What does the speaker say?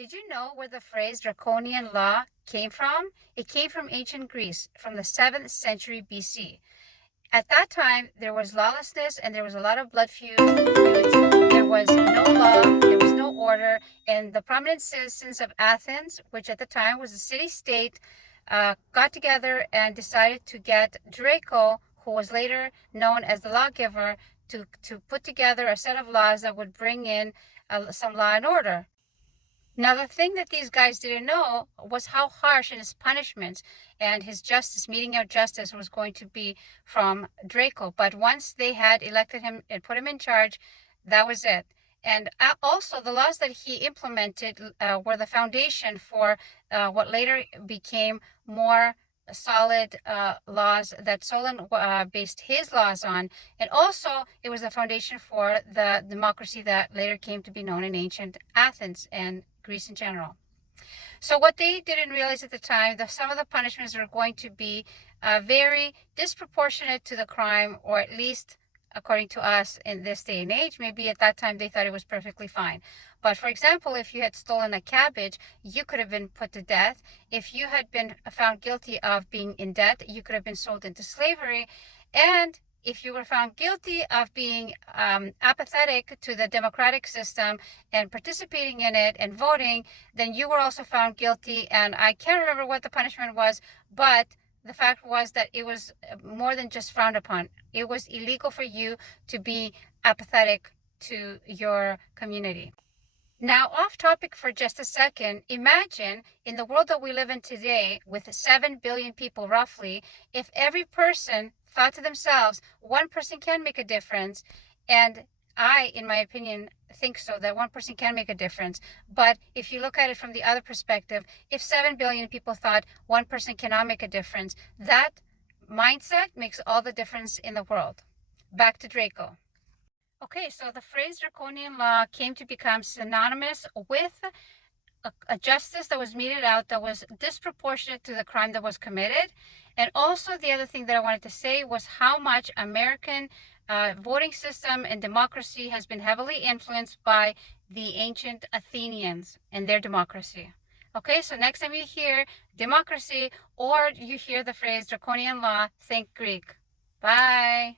Did you know where the phrase Draconian Law came from? It came from ancient Greece, from the 7th century BC. At that time, there was lawlessness and there was a lot of blood feuds. There was no law, there was no order, and the prominent citizens of Athens, which at the time was a city-state, got together and decided to get Draco, who was later known as the lawgiver, to put together a set of laws that would bring in some law and order. Now, the thing that these guys didn't know was how harsh his punishments and his justice, meting out justice, was going to be from Draco. But once they had elected him and put him in charge, that was it. And also, the laws that he implemented were the foundation for what later became more solid laws that Solon based his laws on. And also, it was the foundation for the democracy that later came to be known in ancient Athens and Greece in general. So what they didn't realize at the time, that some of the punishments were going to be very disproportionate to the crime, or at least according to us in this day and age. Maybe at that time they thought it was perfectly fine. But for example, if you had stolen a cabbage, you could have been put to death. If you had been found guilty of being in debt, you could have been sold into slavery. And if you were found guilty of being apathetic to the democratic system and participating in it and voting, then you were also found guilty. And I can't remember what the punishment was, but the fact was that it was more than just frowned upon. It was illegal for you to be apathetic to your community. Now, off topic for just a second, imagine in the world that we live in today with 7 billion people roughly, if every person thought to themselves, one person can make a difference. And I, in my opinion, think so, that one person can make a difference. But if you look at it from the other perspective, if 7 billion people thought one person cannot make a difference, that mindset makes all the difference in the world. Back to Draco. Okay, so the phrase Draconian law came to become synonymous with a justice that was meted out that was disproportionate to the crime that was committed. And also the other thing that I wanted to say was how much American voting system and democracy has been heavily influenced by the ancient Athenians and their democracy. Okay, so next time you hear democracy or you hear the phrase Draconian law, think Greek. Bye.